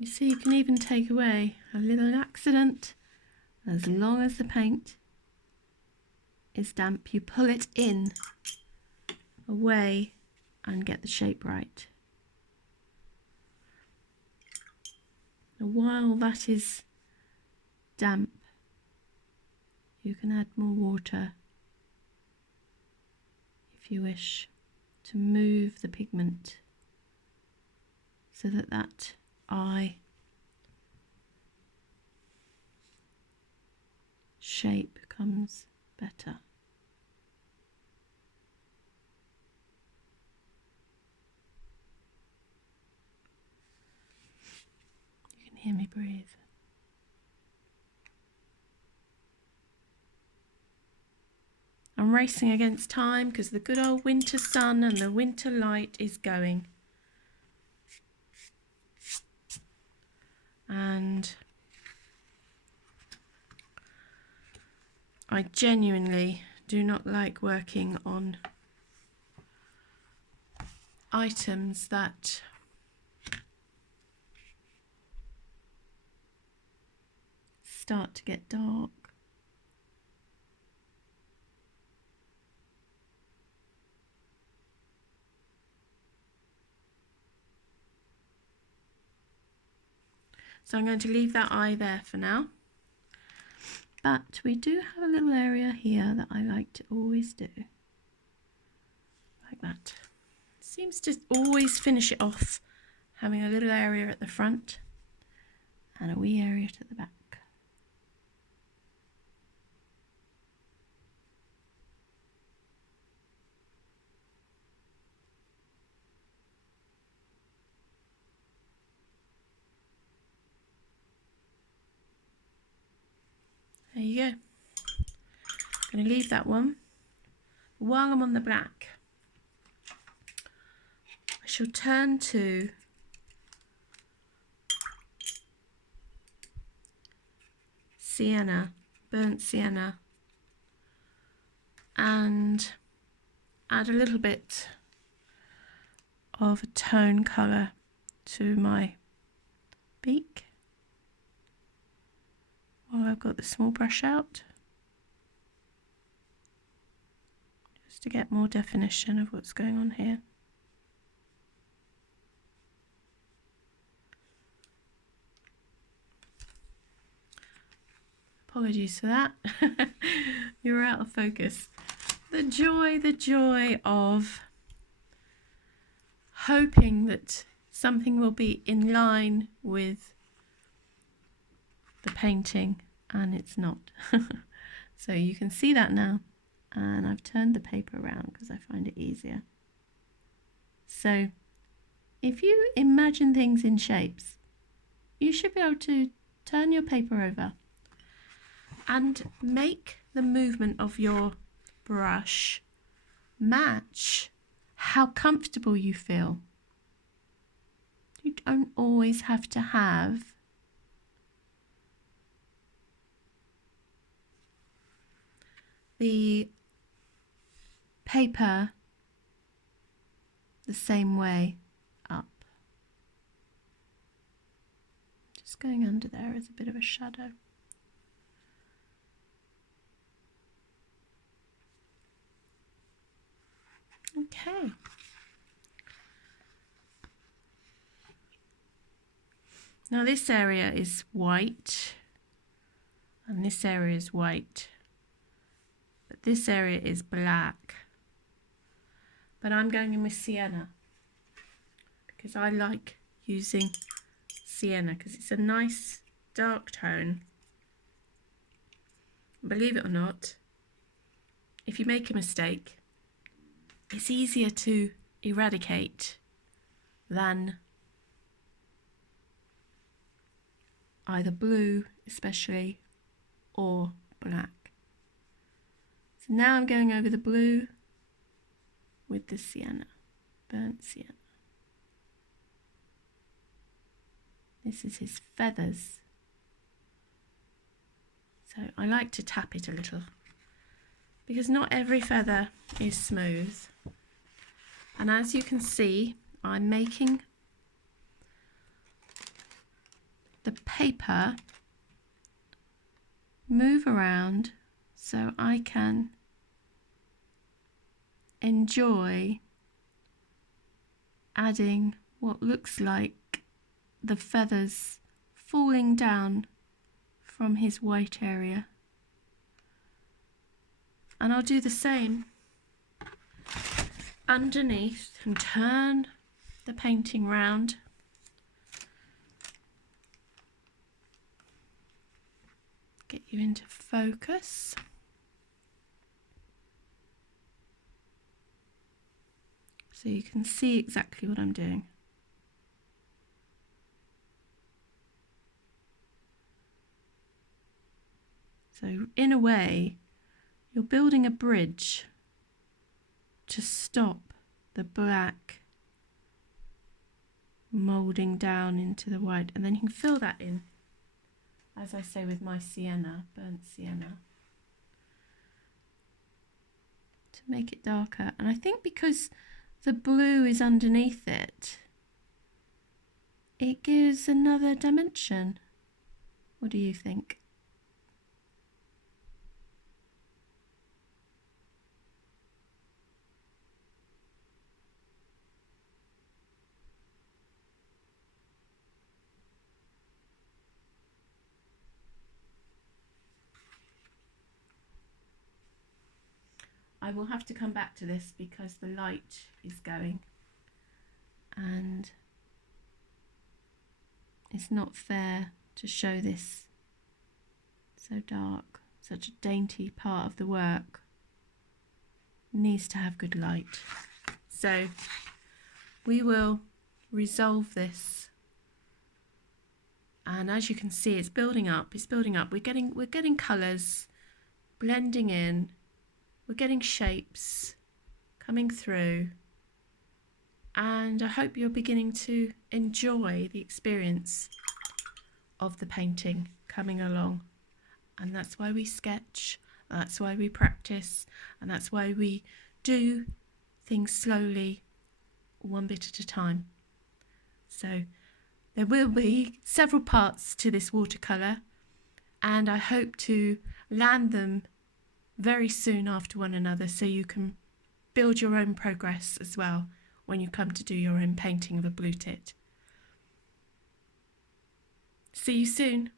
You see, you can even take away a little accident. As long as the paint is damp, you pull it in, away, and get the shape right. And while that is damp, you can add more water if you wish to move the pigment so that that eye shape becomes better. You can hear me breathe. I'm racing against time because the good old winter sun and the winter light is going. And I genuinely do not like working on items that start to get dark. So I'm going to leave that eye there for now. But we do have a little area here that I like to always do. Like that. Seems to always finish it off, having a little area at the front and a wee area to the back. There you go. I'm going to leave that one. While I'm on the black, I shall turn to sienna, burnt sienna, and add a little bit of a tone colour to my beak while I've got the small brush out, just to get more definition of what's going on here. Apologies for that. You're out of focus. The joy of hoping that something will be in line with the painting, and it's not. So you can see that now, and I've turned the paper around because I find it easier. So if you imagine things in shapes, you should be able to turn your paper over and make the movement of your brush match how comfortable you feel. You don't always have to have the paper the same way up. Just going under there as a bit of a shadow. Okay. Now this area is white and this area is white, but this area is black. But I'm going in with sienna because I like using sienna because it's a nice dark tone. Believe it or not, if you make a mistake, it's easier to eradicate than either blue especially or black. So now I'm going over the blue with the sienna, burnt sienna. This is his feathers. So I like to tap it a little because not every feather is smooth. And as you can see, I'm making paper move around so I can enjoy adding what looks like the feathers falling down from his white area. And I'll do the same underneath and turn the painting round. Get you into focus. So you can see exactly what I'm doing. So in a way, you're building a bridge to stop the black moulding down into the white, and then you can fill that in, as I say, with my sienna, burnt sienna, to make it darker. And I think because the blue is underneath it, it gives another dimension. What do you think? I will have to come back to this because the light is going and it's not fair to show this so dark. Such a dainty part of the work needs to have good light. So we will resolve this, and as you can see, it's building up, we're getting colours blending in. We're getting shapes coming through, and I hope you're beginning to enjoy the experience of the painting coming along. And that's why we sketch, that's why we practice, and that's why we do things slowly, one bit at a time. So there will be several parts to this watercolour, and I hope to land them very soon after one another, so you can build your own progress as well when you come to do your own painting of a blue tit. See you soon.